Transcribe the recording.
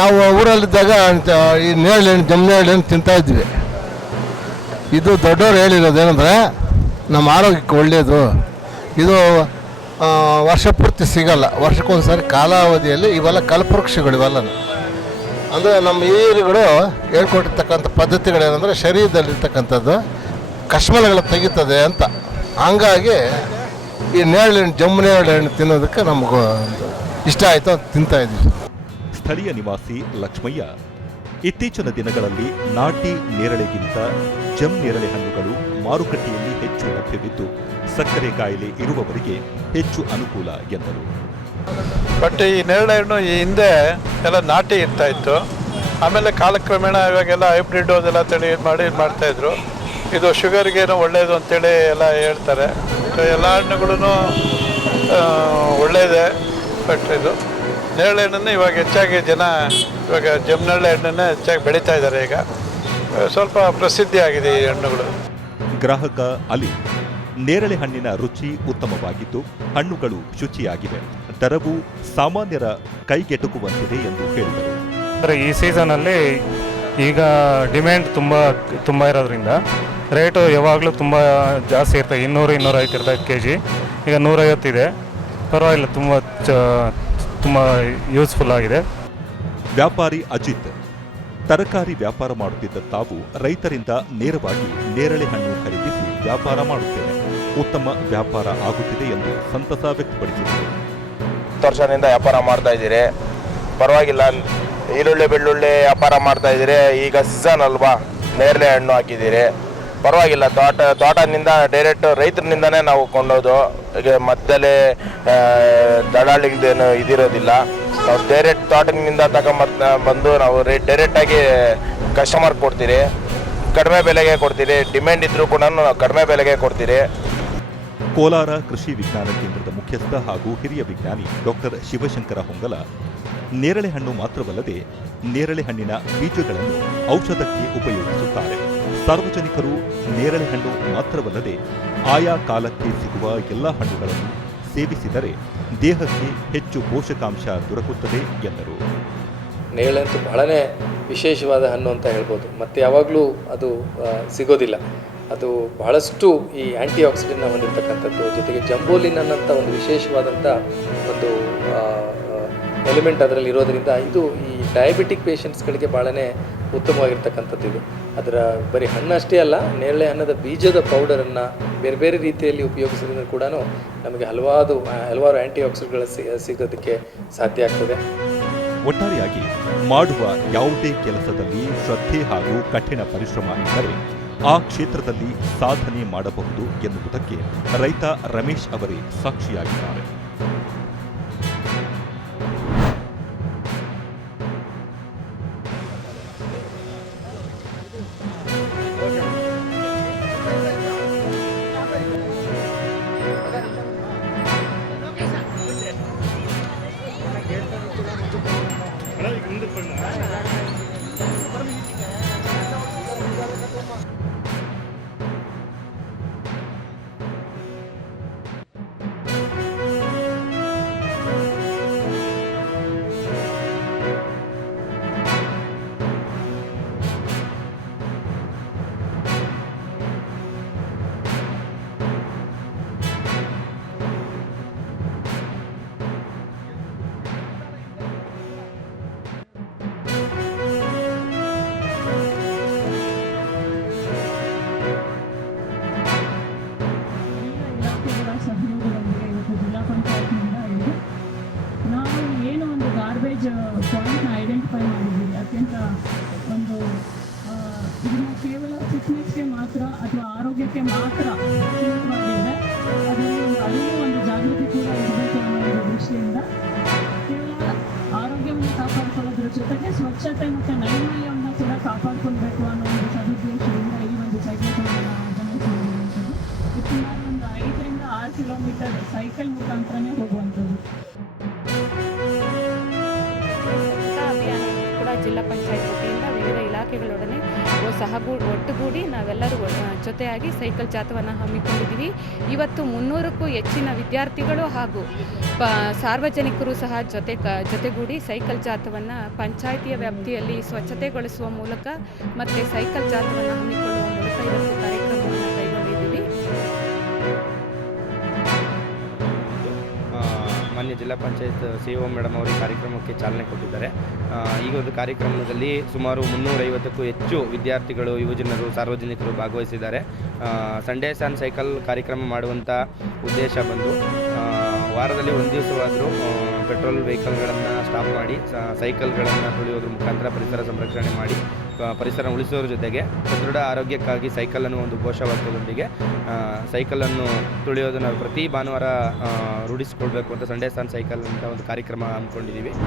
ನಾವು ಊರಲ್ಲಿದ್ದಾಗ ಈ ನೇರಳೆ ಹಣ್ಣು ಜಮ್ನೇರಳೆ ಹಣ್ಣು ತಿಂತಾಯಿದ್ವಿ. ಇದು ದೊಡ್ಡವ್ರು ಹೇಳಿರೋದೇನೆಂದರೆ ನಮ್ಮ ಆರೋಗ್ಯಕ್ಕೆ ಒಳ್ಳೆಯದು. ಇದು ವರ್ಷ ಪೂರ್ತಿ ಸಿಗಲ್ಲ, ವರ್ಷಕ್ಕೊಂದ್ಸರಿ ಕಾಲಾವಧಿಯಲ್ಲಿ ಇವೆಲ್ಲ ಕಲ್ಪವೃಕ್ಷಗಳು. ಇವೆಲ್ಲ ಅಂದರೆ ನಮ್ಮ ಹಿರಿಯರುಗಳು ಹೇಳ್ಕೊಟ್ಟಿರ್ತಕ್ಕಂಥ ಪದ್ಧತಿಗಳೇನೆಂದರೆ ಶರೀರದಲ್ಲಿರ್ತಕ್ಕಂಥದ್ದು ಕಶ್ಮಲಗಳು ತೆಗಿತದೆ ಅಂತ. ಹಂಗಾಗಿ ಈ ನೇರಳೆ ಹಣ್ಣು ನೇರಳೆ ಹಣ್ಣು ತಿನ್ನೋದಕ್ಕೆ ನಮಗೂ ಇಷ್ಟ ಆಯಿತು, ತಿಂತಾಯಿದ್ವಿ. ಸ್ಥಳೀಯ ನಿವಾಸಿ ಲಕ್ಷ್ಮಯ್ಯ ಇತ್ತೀಚಿನ ದಿನಗಳಲ್ಲಿ ನಾಟಿ ನೇರಳೆಗಿಂತ ನೇರಳೆ ಹಣ್ಣುಗಳು ಮಾರುಕಟ್ಟೆಯಲ್ಲಿ ಹೆಚ್ಚು ಲಭ್ಯವಿದ್ದು ಸಕ್ಕರೆ ಕಾಯಿಲೆ ಇರುವವರಿಗೆ ಹೆಚ್ಚು ಅನುಕೂಲ ಎಂದರು. ಬಟ್ ಈ ನೇರಳೆ ಹಣ್ಣು ಈ ಹಿಂದೆ ಎಲ್ಲ ನಾಟಿ ಇರ್ತಾ ಇತ್ತು. ಆಮೇಲೆ ಕಾಲಕ್ರಮೇಣ ಇವಾಗೆಲ್ಲ ಹೈಬ್ರಿಡ್ ಅದೆಲ್ಲ ತಳಿ ಮಾಡ್ತಾಯಿದ್ರು. ಇದು ಶುಗರ್ಗೇನು ಒಳ್ಳೆಯದು ಅಂತೇಳಿ ಎಲ್ಲ ಹೇಳ್ತಾರೆ. ಎಲ್ಲ ಹಣ್ಣುಗಳೂ ಒಳ್ಳೆಯದೇ. ಬಟ್ ಇದು ನೇರಳೆ ಹಣ್ಣನ್ನು ಇವಾಗ ಹೆಚ್ಚಾಗಿ ಜನ ಇವಾಗ ನೇರಳೆ ಹಣ್ಣನ್ನು ಹೆಚ್ಚಾಗಿ ಬೆಳೀತಾ ಇದ್ದಾರೆ. ಈಗ ಸ್ವಲ್ಪ ಪ್ರಸಿದ್ಧಿ ಆಗಿದೆ ಈ ಹಣ್ಣುಗಳು. ಗ್ರಾಹಕ ಅಲಿ ನೇರಳೆ ಹಣ್ಣಿನ ರುಚಿ ಉತ್ತಮವಾಗಿದ್ದು ಹಣ್ಣುಗಳು ಶುಚಿಯಾಗಿವೆ, ದರವು ಸಾಮಾನ್ಯರ ಕೈಗೆಟುಕುವಂತಿದೆ ಎಂದು ಹೇಳಿದರು. ಈ ಸೀಸನಲ್ಲಿ ಈಗ ಡಿಮ್ಯಾಂಡ್ ತುಂಬ ಇರೋದ್ರಿಂದ ರೇಟು ಯಾವಾಗಲೂ ತುಂಬ ಜಾಸ್ತಿ ಇರ್ತದೆ. 200-250 ಇರ್ತದೆ ಕೆ ಜಿ. ಈಗ 150 ಇದೆ. ಪರವಾಗಿಲ್ಲ, ತುಂಬ ಯೂಸ್ಫುಲ್ ಆಗಿದೆ. ವ್ಯಾಪಾರಿ ಅಜಿತ್ ತರಕಾರಿ ವ್ಯಾಪಾರ ಮಾಡುತ್ತಿದ್ದ ತಾವು ರೈತರಿಂದ ನೇರವಾಗಿ ನೇರಳೆ ಹಣ್ಣು ಖರೀದಿಸಿ ವ್ಯಾಪಾರ ಮಾಡುತ್ತೇನೆ, ಉತ್ತಮ ವ್ಯಾಪಾರ ಆಗುತ್ತಿದೆ ಎಂದು ಸಂತಸ ವ್ಯಕ್ತಪಡಿಸಿದರು. 10 ವರ್ಷದಿಂದ ವ್ಯಾಪಾರ ಮಾಡ್ತಾ ಇದ್ದೀರಿ, ಪರವಾಗಿಲ್ಲ. ಈರುಳ್ಳಿ ಬೆಳ್ಳುಳ್ಳಿ ವ್ಯಾಪಾರ ಮಾಡ್ತಾ ಇದ್ದೀರಿ. ಈಗ ಸೀಸನ್ ಅಲ್ವಾ, ನೇರಳೆ ಹಣ್ಣು ಹಾಕಿದ್ದೀರಿ, ಪರವಾಗಿಲ್ಲ. ತೋಟದಿಂದ ಡೈರೆಕ್ಟ್ ರೈತರಿಂದನೇ ನಾವು ಕೊಂಡೋದು. ಈಗ ಮಧ್ಯದಲ್ಲಿ ದಳ್ಳಾಳಿಗೇನು ಇದಿರೋದಿಲ್ಲ. ನಾವು ಡೈರೆಕ್ಟ್ ತೋಟದಿಂದ ಬಂದು ನಾವು ಡೈರೆಕ್ಟಾಗಿ ಕಸ್ಟಮರ್ ಕೊಡ್ತೀರಿ, ಕಡಿಮೆ ಬೆಲೆಗೆ ಕೊಡ್ತೀರಿ. ಡಿಮ್ಯಾಂಡ್ ಇದ್ರೂ ಕೂಡ ನಾವು ಕಡಿಮೆ ಬೆಲೆಗೆ ಕೊಡ್ತೀರಿ. ಕೋಲಾರ ಕೃಷಿ ವಿಜ್ಞಾನ ಕೇಂದ್ರದ ಮುಖ್ಯಸ್ಥ ಹಾಗೂ ಹಿರಿಯ ವಿಜ್ಞಾನಿ ಡಾಕ್ಟರ್ ಶಿವಶಂಕರ ಹೊಂಗಲ ನೇರಳೆ ಹಣ್ಣು ಮಾತ್ರವಲ್ಲದೆ ನೇರಳೆ ಹಣ್ಣಿನ ಬೀಜಗಳನ್ನು ಔಷಧಕ್ಕೆ ಉಪಯೋಗಿಸುತ್ತಾರೆ. ಸಾರ್ವಜನಿಕರು ನೇರಳೆ ಹಣ್ಣು ಮಾತ್ರವಲ್ಲದೆ ಆಯಾ ಕಾಲಕ್ಕೆ ಸಿಗುವ ಎಲ್ಲ ಹಣ್ಣುಗಳನ್ನು ಸೇವಿಸಿದರೆ ದೇಹಕ್ಕೆ ಹೆಚ್ಚು ಪೋಷಕಾಂಶ ದೊರಕುತ್ತದೆ ಎಂದರು. ನೇರಳೆ ಅಂತೂ ಬಹಳನೇ ವಿಶೇಷವಾದ ಹಣ್ಣು ಅಂತ ಹೇಳ್ಬೋದು. ಮತ್ತು ಯಾವಾಗಲೂ ಅದು ಸಿಗೋದಿಲ್ಲ. ಅದು ಬಹಳಷ್ಟು ಈ ಆ್ಯಂಟಿ ಆಕ್ಸಿಡೆಂಟ್ನ ಹೊಂದಿರತಕ್ಕಂಥದ್ದು, ಜೊತೆಗೆ ಜಂಬೋಲಿನ್ ಅನ್ನೋಂಥ ಒಂದು ವಿಶೇಷವಾದಂಥ ಒಂದು ಎಲಿಮೆಂಟ್ ಅದರಲ್ಲಿ ಇರೋದರಿಂದ ಇದು ಈ ಡಯಾಬಿಟಿಕ್ ಪೇಷಂಟ್ಸ್ಗಳಿಗೆ ಭಾಳನೇ ಉತ್ತಮವಾಗಿರ್ತಕ್ಕಂಥದ್ದು. ಇದು ಅದರ ಬರೀ ಹಣ್ಣು ಅಷ್ಟೇ ಅಲ್ಲ, ನೇರಳೆ ಹಣ್ಣದ ಬೀಜದ ಪೌಡರನ್ನು ಬೇರೆ ಬೇರೆ ರೀತಿಯಲ್ಲಿ ಉಪಯೋಗಿಸೋದ್ರಿಂದ ಕೂಡ ನಮಗೆ ಹಲವಾರು ಆ್ಯಂಟಿ ಆಕ್ಸಿಡೆಂಟ್ಗಳು ಸಿಗೋದಕ್ಕೆ ಸಾಧ್ಯ ಆಗ್ತದೆ. ಒಟ್ಟಾರೆಯಾಗಿ ಮಾಡುವ ಯಾವುದೇ ಕೆಲಸದಲ್ಲಿ ಶ್ರದ್ಧೆ ಹಾಗೂ ಕಠಿಣ ಪರಿಶ್ರಮ ಇದ್ದರೆ ಆ ಕ್ಷೇತ್ರದಲ್ಲಿ ಸಾಧನೆ ಮಾಡಬಹುದು ಎನ್ನುವುದಕ್ಕೆ ರೈತ ರಮೇಶ್ ಅವರೇ ಸಾಕ್ಷಿಯಾಗಿದ್ದಾರೆ. ಪಾಯಿಂಟ್ನ ಐಡೆಂಟಿಫೈ ಮಾಡಿದ್ದೀವಿ. ಅತ್ಯಂತ ಒಂದು ಇದನ್ನು ಕೇವಲ ಫಿಟ್ನೆಸ್ಗೆ ಮಾತ್ರ ಅಥವಾ ಆರೋಗ್ಯಕ್ಕೆ ಮಾತ್ರ ಸೀಮಿತವಾಗಿದೆ. ಅದರಲ್ಲಿ ಅರಿವು ಒಂದು ಜಾಗೃತಿ ಕೂಡ ಇರಬೇಕು ಅನ್ನೋ ಒಂದು ದೃಷ್ಟಿಯಿಂದ ಕೇವಲ ಆರೋಗ್ಯವನ್ನು ಕಾಪಾಡಿಕೊಳ್ಳೋದ್ರ ಜೊತೆಗೆ ಸ್ವಚ್ಛತೆ ಮತ್ತು ನೈರ್ಮಲ್ಯವನ್ನು ಕೂಡ ಕಾಪಾಡಿಕೊಳ್ಬೇಕು ಅನ್ನೋ ಒಂದು ಸದುದ್ದೇಶದಿಂದ ಈ ಒಂದು ಸೈಕ್ಲೋಥಾನ್ ಆರ್ಗನೈಸ್ ಮಾಡಿರುವಂಥದ್ದು. ಇದು ಸುಮಾರು ಒಂದು 5 ರಿಂದ 6 ಕಿಲೋಮೀಟರ್ ಸೈಕಲ್ ಮುಖಾಂತರನೇ ಹೋಗುವಂಥದ್ದು. ಜಿಲ್ಲಾ ಪಂಚಾಯತ್ ವತಿಯಿಂದ ವಿವಿಧ ಇಲಾಖೆಗಳೊಡನೆ ಒಟ್ಟುಗೂಡಿ ನಾವೆಲ್ಲರೂ ಜೊತೆಯಾಗಿ ಸೈಕಲ್ ಜಾಥವನ್ನು ಹಮ್ಮಿಕೊಂಡಿದ್ದೀವಿ. ಇವತ್ತು 300ಕ್ಕೂ ಹೆಚ್ಚಿನ ವಿದ್ಯಾರ್ಥಿಗಳು ಹಾಗೂ ಸಾರ್ವಜನಿಕರು ಸಹ ಜೊತೆಗೂಡಿ ಸೈಕಲ್ ಜಾಥವನ್ನು ಪಂಚಾಯಿತಿಯ ವ್ಯಾಪ್ತಿಯಲ್ಲಿ ಸ್ವಚ್ಛತೆಗೊಳಿಸುವ ಮೂಲಕ ಮತ್ತು ಸೈಕಲ್ ಜಾಥವನ್ನು ಹಮ್ಮಿಕೊಳ್ಳುವ ಮೂಲಕ ಇವತ್ತು ಕಾರ್ಯಕ್ರಮವನ್ನು ಕೈಗೊಂಡಿದ್ದೀವಿ. ಮಾನ್ಯ ಜಿಲ್ಲಾ ಪಂಚಾಯತ್ CEO ಮೇಡಮ್ ಅವರು ಈ ಕಾರ್ಯಕ್ರಮಕ್ಕೆ ಚಾಲನೆ ಕೊಟ್ಟಿದ್ದಾರೆ. ಈ ಒಂದು ಕಾರ್ಯಕ್ರಮದಲ್ಲಿ ಸುಮಾರು 350ಕ್ಕೂ ಹೆಚ್ಚು ವಿದ್ಯಾರ್ಥಿಗಳು, ಯುವಜನರು, ಸಾರ್ವಜನಿಕರು ಭಾಗವಹಿಸಿದ್ದಾರೆ. ಸಂಡೇ ಆನ್ ಸೈಕಲ್ ಕಾರ್ಯಕ್ರಮ ಮಾಡುವಂಥ ಉದ್ದೇಶ ಬಂದು ವಾರದಲ್ಲಿ ಒಂದು ದಿವಸವಾದರೂ ಪೆಟ್ರೋಲ್ ವೆಹಿಕಲ್ಗಳನ್ನು ಸ್ಟಾಪ್ ಮಾಡಿ ಸೈಕಲ್ಗಳನ್ನು ತುಳಿಯೋದ್ರ ಮುಖಾಂತರ ಪರಿಸರ ಸಂರಕ್ಷಣೆ ಮಾಡಿ ಪರಿಸರ ಉಳಿಸೋದ್ರ ಜೊತೆಗೆ ಸದೃಢ ಆರೋಗ್ಯಕ್ಕಾಗಿ ಸೈಕಲನ್ನು ಒಂದು ಘೋಷವಾಕ್ಯದೊಂದಿಗೆ ಸೈಕಲನ್ನು ತುಳಿಯೋದನ್ನು ಪ್ರತಿ ಭಾನುವಾರ ರೂಢಿಸಿಕೊಳ್ಬೇಕು ಅಂತ ಸಂಡೇ ಆನ್ ಸೈಕಲ್ ಅಂತ ಒಂದು ಕಾರ್ಯಕ್ರಮ ಹಮ್ಮಿಕೊಂಡಿದ್ದೀವಿ.